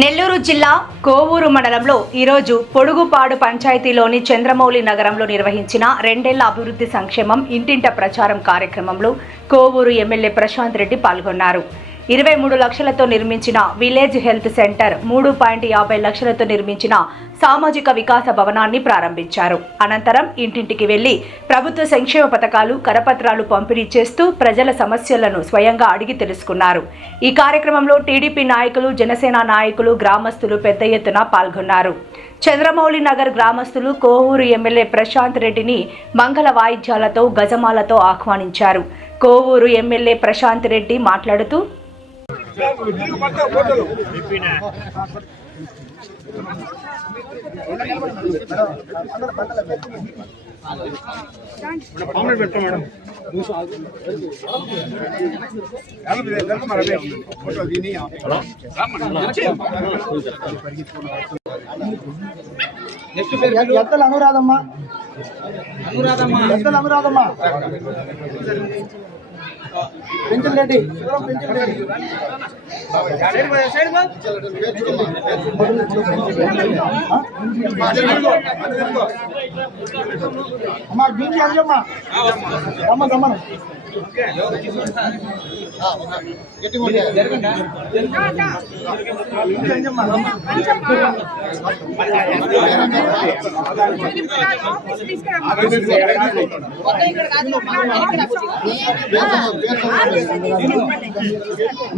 నెల్లూరు జిల్లా కోవూరు మండలంలో ఈరోజు పొడుగుపాడు పంచాయతీలోని చంద్రమౌళి నగరంలో నిర్వహించిన 2 ఏళ్ల అభివృద్ధి సంక్షేమం ఇంటింట ప్రచారం కార్యక్రమంలో కోవూరు ఎమ్మెల్యే ప్రశాంత్ రెడ్డి పాల్గొన్నారు. 23 లక్షలతో నిర్మించిన విలేజ్ హెల్త్ సెంటర్, 3.50 లక్షలతో నిర్మించిన సామాజిక వికాస భవనాన్ని ప్రారంభించారు. అనంతరం ఇంటింటికి వెళ్లి ప్రభుత్వ సంక్షేమ పథకాలు, కరపత్రాలు పంపిణీ చేస్తూ ప్రజల సమస్యలను స్వయంగా అడిగి తెలుసుకున్నారు. ఈ కార్యక్రమంలో టీడీపీ నాయకులు, జనసేన నాయకులు, గ్రామస్తులు పెద్ద ఎత్తున పాల్గొన్నారు. చంద్రమౌళి నగర్ గ్రామస్తులు కోవూరు ఎమ్మెల్యే ప్రశాంత్ రెడ్డిని మంగళ వాయిద్యాలతో, గజమాలతో ఆహ్వానించారు. కోవూరు ఎమ్మెల్యే ప్రశాంత్ రెడ్డి మాట్లాడుతూ అనురాధమ్మ పెంచల్ రెడ్డి అమ్మా బీజీ అమ్మా రమ్మ రమ్మను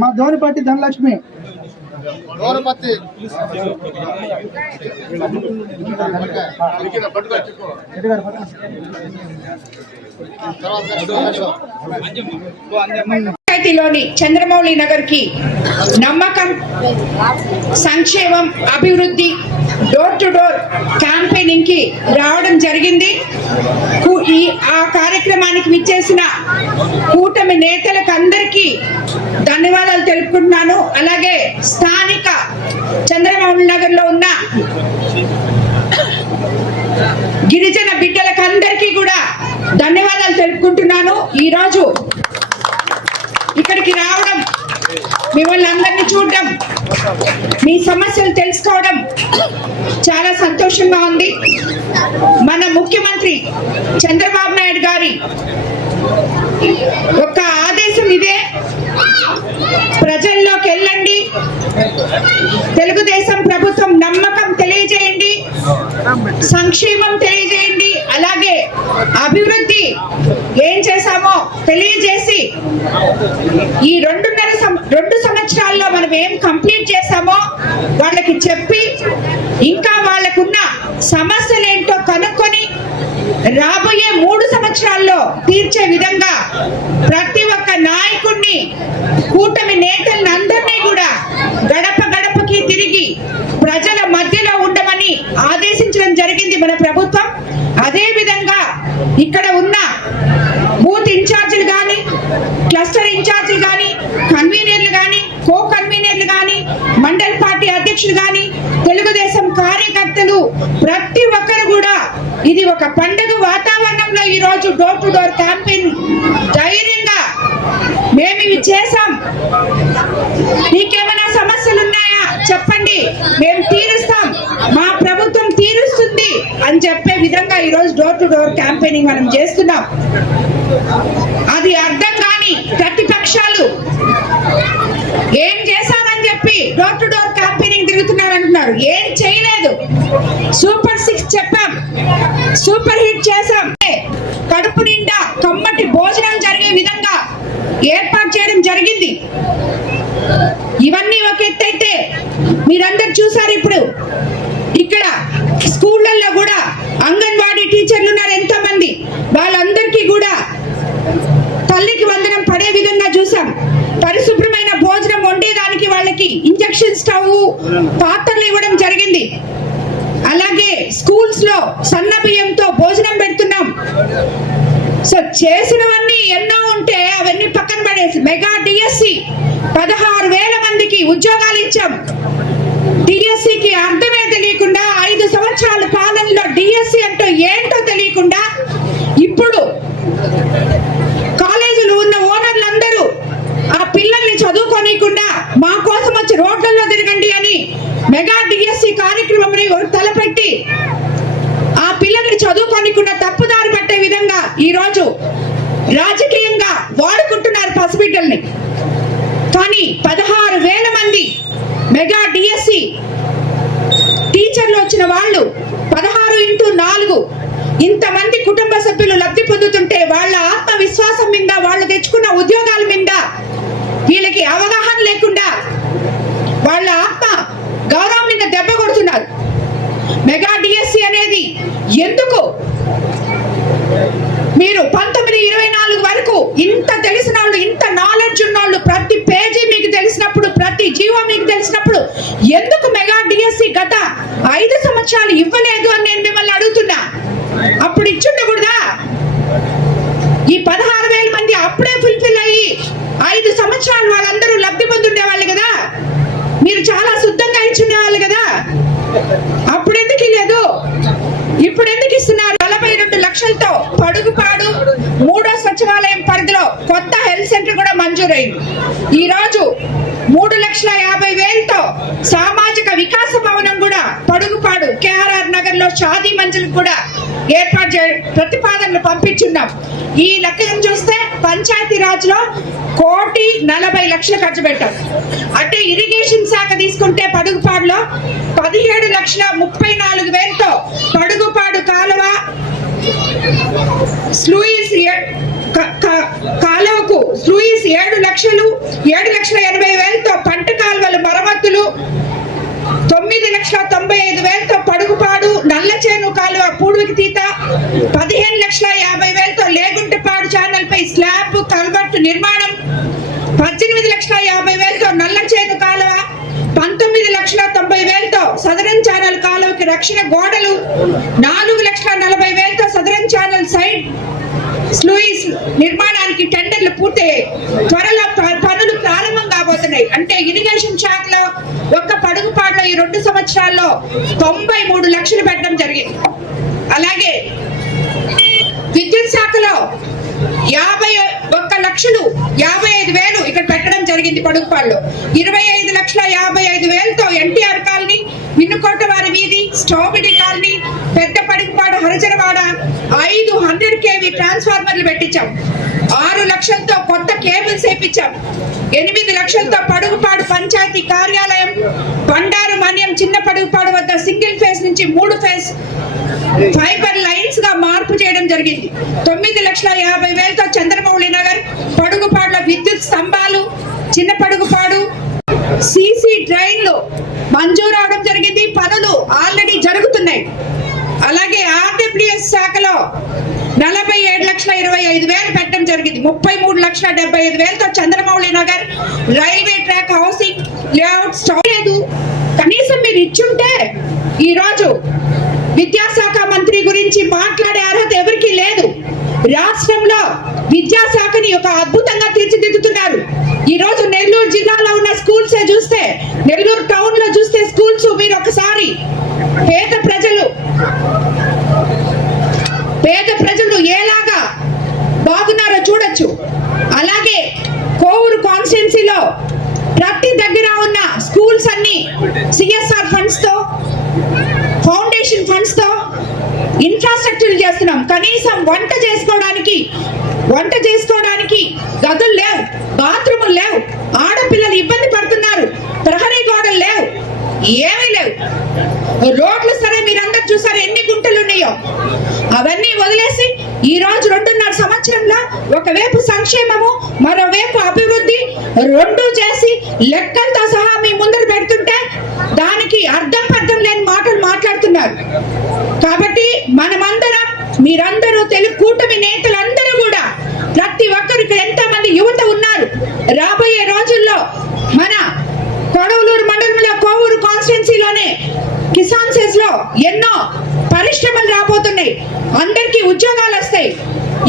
మా ధోనిపట్టి ధనలక్ష్మి పంచాయతీలోని చంద్రమౌళి నగర్ కి నమ్మకం, సంక్షేమం, అభివృద్ధి డోర్ టు డోర్ క్యాంపెయినింగ్ కి రావడం జరిగింది. ఆ కార్యక్రమానికి విచ్చేసిన కూటమి నేతలకు అందరికీ ధన్యవాదాలు తెలుపుకుంటున్నాను. అలాగే స్థానిక చంద్రమౌళి నగర్ లో ఉన్న గిరిజన బిడ్డలకు అందరికీ కూడా ధన్యవాదాలు తెలుపుకుంటున్నాను. ఈరోజు ఇక్కడికి రావడం, మిమ్మల్ని అందరినీ చూడడం, మీ సమస్యలు తెలుసుకోవడం చాలా సంతోషంగా ఉంది. మన ముఖ్యమంత్రి చంద్రబాబు నాయుడు గారి ఒక ఆదేశం ఇదే, ప్రజల్లోకి వెళ్ళండి, తెలుగుదేశం ప్రభుత్వం నమ్మకం తెలియజేయండి, సంక్షేమం తెలియజేయండి, అలాగే అభివృద్ధి ఏం చేశామో తెలియజేసి ఈ 2 సంవత్సరాల్లో మనం ఏం కంప్లీట్ చేశామో వాళ్ళకి చెప్పి, ఇంకా వాళ్ళకున్న సమస్యలు ఏంటో కనుక్కొని రాబోయే 3 సంవత్సరాల్లో తీర్చే విధంగా ప్రతి ఒక్క నాయకుడిని, కూటమి నేతలను అందరినీ కూడా గడప గడపకి తిరిగి ప్రజల మధ్యలో ఉండమని ఆదేశించడం జరిగింది మన ప్రభుత్వం. అదే విధంగా ఇక్కడ ఉన్న బూత్ ఇన్ఛార్జీలు కానీ, క్లస్టర్ ఇన్ఛార్జీలు కానీ, కన్వీనర్లు కానీ, కో కన్వీనర్లు కానీ, మండల పార్టీ అధ్యక్షులు కానీ, తెలుగుదేశం కార్యకర్తలు ప్రతి ఒక్కరు కూడా ఇది ఒక పండుగ వాతావరణంలో ఈ రోజు డోర్ టు డోర్ క్యాంపెయిన్ ధైర్యంగా మేము ఇవి చేశాం. మీకేమైనా సమస్యలు ఉన్నాయా చెప్పండి, మేము తీరుస్తాం, మా ప్రభుత్వం తీరుస్తుంది అని చెప్పే విధంగా ఈ రోజు డోర్ టు డోర్ క్యాంపెయినింగ్ మనం చేస్తున్నాం. అది అర్థం కాని ప్రతిపక్షాలు ఏం చేశామని చెప్పి డోర్ టు డోర్ క్యాంపెయినింగ్ తిరుగుతున్నారు అంటున్నారు. ఏం చేయలేదు, సూపర్ 6 చెప్పాం, సూపర్ హిట్ చేశాం, కడుపు నిండా కమ్మటి భోజనం జరిగే విధంగా ఏర్పాటు చేయడం జరిగింది. ఇవన్నీ ఒక ఎత్తైతే మీరందరూ చూసారు. ఇప్పుడు ఇక్కడ స్కూళ్ళల్లో కూడా అంగన్వాడీ టీచర్లు ఉన్నారు ఎంతో మంది, వాళ్ళందరికీ కూడా తల్లికి వందనం పడే విధంగా చూసాం. పరిశుభ్రమైన భోజనం వండేదానికి వాళ్ళకి ఇంజెక్షన్ స్టవ్, పాత్రలు ఇవ్వడం జరిగింది. అలాగే స్కూల్స్ లో సన్న బియ్యంతో భోజనం పెడుతున్నాం. సో చేసినవన్నీ ఎన్నో ఉంటే అవన్నీ పక్కన పడేసి మెగా డిఎస్సి 16,000 మందికి ఉద్యోగాలు ఇచ్చాం. డిఎస్సికి అర్థమే తెలియకుండా 5 సంవత్సరాల పాలనలో డిఎస్సి అంటే ఏంటో తెలియకుండా ఇప్పుడు కాలేజీలు ఉన్న ఓనర్లందరూ ఆ పిల్లల్ని చదువుకోనీయకుండా మా కోసం వచ్చి రోడ్లలో తిరగండి అని మెగా డిఎస్సి కార్యక్రమంని తలపెట్టి ఆ పిల్లల్ని చదువుకోనికున్న తప్పుదారి పట్టే విధంగా ఈరోజు రాజకీయంగా వాడుకుంటున్నారు పసిబిడ్డల్ని. కానీ 16,000 మంది మెగా డిఎస్సి టీచర్లు వచ్చిన వాళ్ళు 16x4 ఇంతమంది కుటుంబ సభ్యులు లబ్ధి పొందుతుంటే వాళ్ళ ఆత్మవిశ్వాసం మీద, వాళ్ళు తెచ్చుకున్న ఉద్యోగాల మీద వీళ్ళకి అవగాహన లేకుండా వాళ్ళ ఆత్మ గౌరవం మీద దెబ్బ కొడుతున్నారు. మెగా డిఎస్సి అనేది ఎందుకు మీరు 19-24 వరకు ఇంత తెలిసిన వాళ్ళు, ఇంత నాలెడ్జ్ ఉన్న వాళ్ళు, ప్రతి పేజీ మీకు తెలిసినప్పుడు, ప్రతి జీవో మీకు తెలిసినప్పుడు ఎందుకు మెగా డిఎస్సి గత 5 సంవత్సరాలు ఇవ్వలేదు అని నేను మిమ్మల్ని అడుగుతున్నా. అప్పుడు ఇచ్చుండకూడదా? ఈ 16,000 మంది అప్పుడే ఫుల్ఫిల్ అయ్యి 5 సంవత్సరాలు వాళ్ళందరూ లబ్ధి పొందుండేవాళ్ళు కదా. మీరు చాలా శుద్ధంగా ఇచ్చుండేవాళ్ళు కదా. అప్పుడు ఎందుకు లేదు? ఇప్పుడు ఎందుకు ఇస్తున్నారు? 42 లక్షలతో పడుగుపాడు 3వ సచివాలయం పరిధిలో కొత్త హెల్త్ సెంటర్ కూడా మంజూరైంది. ఈ రోజు 3,50,000తో సామాజిక వికాస భవనం కూడా పడుగుపాడు కేఆర్ఆర్ నగర్ లో షాదీ మంజిల్ కూడా ఏర్పాటు ప్రతిపాదనలు పంపించున్నాం. ఈ లెక్కను చూస్తే పంచాయతీ రాజ్ లో 1,40,00,000 ఖర్చు పెట్టాం. అంటే ఇరిగేషన్ శాఖ తీసుకుంటే పడుగుపాడులో 17,34,000తో పడుగుపాడు కాలువ స్లూయిస్ కాలువకు స్లూయిస్ 7,80,000తో పంట కాలువలు మరమ్మతులు, 9,95,000తో పడుగుపాడు నల్లచేను కాలువ పూడికి తీత, 15,50,000తో లేగుంటపాడు ఛానల్ పై స్లాబ్ కల్వర్ట్ నిర్మాణం, 18,50,000తో నల్లచేను కాలువ, 19,90,000తో సదరన్ ఛానల్ కాలువకి రక్షణ గోడలు, 4,40,000తో సదరన్ ఛానల్ సైడ్ స్లూయిస్ నిర్మాణానికి టెండర్లు పూర్తయ్యాయి. త్వరలో పనులు ప్రారంభం కాబోతున్నాయి. అంటే ఇరిగేషన్ శాఖలో ఒక్క పడుగుపాడులో ఈ 2 సంవత్సరాల్లో 93 లక్షలు పెట్టడం జరిగింది. అలాగే విద్యుత్ శాఖలో 51,55,000 ఇక్కడ పెట్టడం జరిగింది. పడుగుపాడులో 25,55,000తో ఎన్టీఆర్ కాలనీ, విన్నుకోట వారి వీధి, స్ట్రాబెరీ కాలనీ, పెద్ద పడుగుపాడు హరిజనవాడ 500 kV ట్రాన్స్ఫార్మర్లు పెట్టించాం. 6 లక్షలతో కొత్త కేబుల్స్ వేయించాం. 8 లక్షలతో పడుగుపాడు పంచాయతీ కార్యాలయం, బండారు మన్యం చిన్న పడుగుపాడు వద్ద సింగిల్ ఫేజ్ నుంచి 3 ఫేజ్ ఫైబర్ లైన్స్ గా మార్పు చేయడం జరిగింది. 9,50,000తో చంద్రమౌళి నగర్ పడుగుపాడులో విద్యుత్ స్తంభాలు, చిన్న పడుగుపాడు సిసి డ్రైన్లు మంజూరు అవడం జరిగింది. పనులు ఆల్రెడీ జరుగుతున్నాయి. అలాగే ఆర్డబ్ల్యూఎస్ శాఖలో 47,25,000 పెట్టడం జరిగింది. 33,75,000తో Chandramouli Nagar railway track housing layout stop లేదు. కనీసం మీరు ఇచ్చుంటే ఈ రోజు విద్యాశాఖ మంత్రి గురించి మాట్లాడే అర్హత ఎవరికీ లేదు. రాష్ట్రంలో విద్యాశాఖని ఒక అద్భుతంగా తీర్చిదిద్దుతున్నారు. ఈ రోజు నెల్లూరు జిల్లాలో ఉన్న స్కూల్స్ చూస్తే, నెల్లూరు టౌన్ లో చూస్తే స్కూల్స్ మీరు ఒకసారి పేద ప్రజలు ఎలాగా బాగున్నారో చూడొచ్చు. అలాగే కోవూరు కాన్స్టిట్యున్సీలో ప్రతి దగ్గర ఉన్న స్కూల్స్ అన్ని సిఎస్ఆర్ ఫండ్స్ తో, ఫౌండేషన్ ఫండ్స్ తో ఇన్ఫ్రాస్ట్రక్చర్ చేస్తున్నాం. కనీసం వంట చేసుకోవడానికి గదులు లేవు, బాత్రూములు లేవు, ఆడపిల్లలు ఇబ్బంది పడుతున్నారు, ప్రహరీ గోడలు లేవు, ఏమీ లేవు. రోడ్లు సరే మీరందరూ చూసారు ఎన్ని గుంటలు ఉన్నాయో. అవన్నీ వదిలేసి ఈ రోజు 2.5 సంవత్సరంలో ఒకవైపు సంక్షేమము, మరోవైపు అభివృద్ధి రెండు చేసి లెక్కలతో సహా మీ ముందర పెడుతుంటే దానికి అర్థం లేని మాటలు మాట్లాడుతున్నారు. కాబట్టి మనమందరం, మీరందరూ తెలుగు కూటమి నేతలందరూ కూడా ప్రతి ఒక్కరికి ఎంతో మంది యువత ఉన్నారు. రాబోయే రోజుల్లో మన కొడవలూరు మండలంలో కోవూరు కాన్స్టిట్యున్సీలోనే కిసాన్ సెస్ లో ఎన్నో పరిశ్రమలు రాబోతున్నాయి. అందరికీ ఉద్యోగాలు వస్తాయి.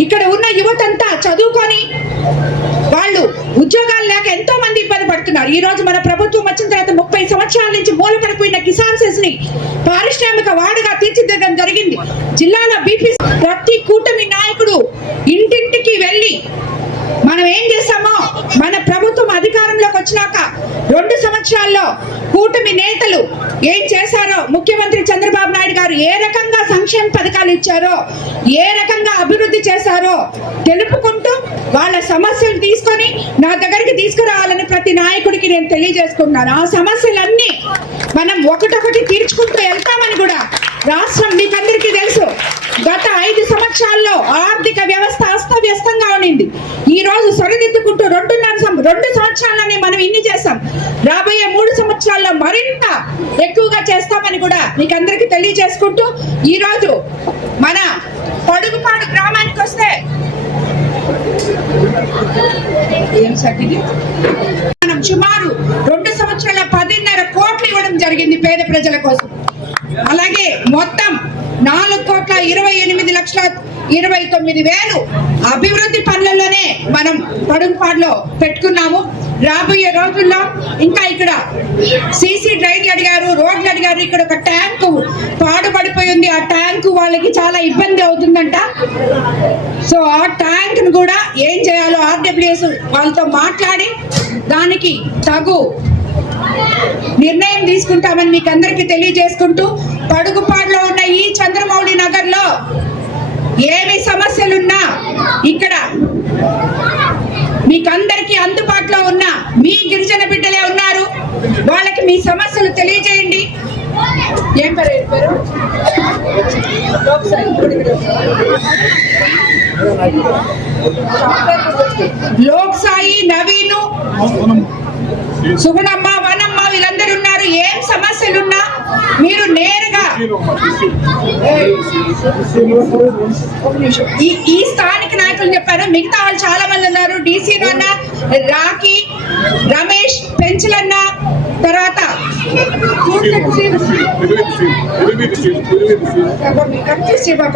ఇక్కడ ఉన్న యువతంతా చదువుకొని వాళ్ళు ఉద్యోగాలు లేక ఎంతో మంది ఇబ్బంది పడుతున్నారు. ఈ రోజు మన ప్రభుత్వం వచ్చిన తర్వాత 30 సంవత్సరాల నుంచి మూలపడిపోయిన కిసాన్ సెస్ ని పారిశ్రామిక వాడగా తీర్చిదిద్దడం జరిగింది. జిల్లాలో బీపీ ప్రతి కూటమి నాయకుడు ఇంటింటికి వెళ్ళి మనం ఏం చేస్తామో, మన ప్రభుత్వం అధికారంలోకి వచ్చినాక 2 సంవత్సరాల్లో కూటమి నేతలు ఏం చేశారో, ముఖ్యమంత్రి చంద్రబాబు నాయుడు గారు ఏ రకంగా సంక్షేమ పథకాలు ఇచ్చారో, ఏ రకంగా అభివృద్ధి చేశారో తెలుపుకుంటూ వాళ్ళ సమస్యలు తీసుకొని నా దగ్గరికి తీసుకురావాలని ప్రతి నాయకుడికి నేను తెలియజేసుకుంటున్నాను. ఆ సమస్యలన్నీ మనం ఒకటొకటి తీర్చుకుంటూ వెళ్తామని కూడా. రాష్ట్రం మీకందరికీ తెలుసు, గత 5 సంవత్సరాల్లో ఆర్థిక వ్యవస్థ అస్తవ్యస్తంగా ఉండింది. ఈ రోజు సరిదిద్దుకుంటూ 2 సంవత్సరాలనే మనం ఇన్ని చేస్తాం. రాబోయే 3 సంవత్సరాల్లో మరింత ఎక్కువగా చేస్తామని కూడా మీకు అందరికీ తెలియజేసుకుంటూ, ఈ రోజు మన పొడుగుపాడు గ్రామానికి వస్తే మనం సుమారు 2 సంవత్సరాల 10.5 కోట్లు ఇవ్వడం జరిగింది పేద ప్రజల కోసం. అలాగే మొత్తం 4,28,29,000 అభివృద్ధి పనులలోనే మనం పడుగుపాడులో పెట్టుకున్నాము. రాబోయే రోజుల్లో ఇంకా ఇక్కడ సీసీ డ్రైన్లు అడిగారు, రోడ్లు అడిగారు. ఇక్కడ ఒక ట్యాంకు పాడుపడిపోయి ఉంది. ఆ ట్యాంకు వాళ్ళకి చాలా ఇబ్బంది అవుతుందంట. సో ఆ ట్యాంక్ ను కూడా ఏం చేయాలో ఆర్డబ్ల్యూఎస్ వాళ్ళతో మాట్లాడి దానికి తగు నిర్ణయం తీసుకుంటామని మీకు అందరికీ తెలియజేసుకుంటూ, పడుగుపాడులో ఉన్న ఈ చంద్రమౌళి నగర్ లో ఏమి సమస్యలున్నా ఇక్కడ మీకందరికీ అందుబాటులో ఉన్న మీ గిరిజన బిడ్డలే ఉన్నారు. వాళ్ళకి మీ సమస్యలు తెలియజేయండి. ఏం పేరు? లోక్ సాయి, నవీను, సుగుణమ్మ, వనమ్మ వీళ్ళందరూ ఉన్నారు. ఏం సమస్యలున్నా మీరు నేరుగా ఈ స్థానిక నాయకులు చెప్పారు. మిగతా వాళ్ళు చాలా మంది ఉన్నారు. డీసీ అన్న, రాఖీ, రమేష్, పెంచులన్న, తర్వాత ఎవరైనా